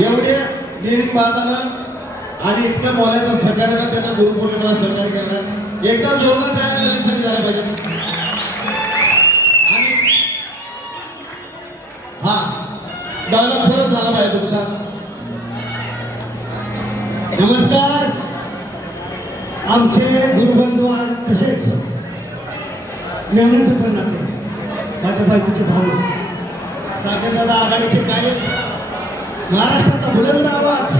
एवढे निरीबाजानं आणि इतकं बोलायचं सहकार्यानं त्यांना गुरु पौर्णिमेला सहकार्य करणार एकदा जोरदार टाळ्या ललितसाठी झाला पाहिजे. आणि हा डायलॉग खरंच झाला पाहिजे तुमचा. नमस्कार. आमचे गुरुबंधू आज तसेच मेमण्याचे पण नाते. माझ्या बायकोचे भाऊ साजनदादा आघाडीचे काय महाराष्ट्राचा बुलंद आवाज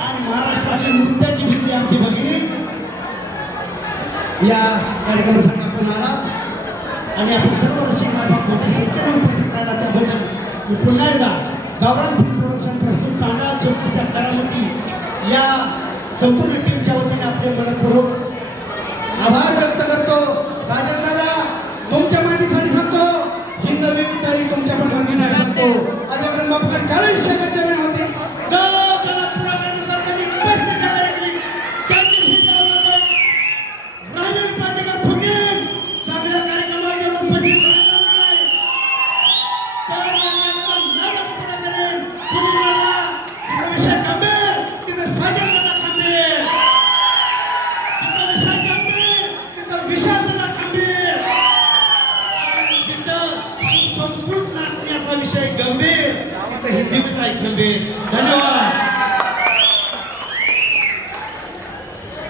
आणि महाराष्ट्राची नृत्याची भीती आमची भगिनी. या कार्यक्रमासाठी आपण आला आणि आपण सर्व रसिकांना मोठ्या संख्येने उपस्थित राहिला. त्याबद्दल मी पुन्हा एकदा गावरान फिल्म प्रोडक्शन प्रस्तुत चांदा चौकीच्या करामती या संपूर्ण टीमच्या वतीने आपले मनपूर्वक आभार संस्कृत नाटण्याचा विषय गंभीर. तिथं हिंदी दिव्यताई खंबीर. धन्यवाद.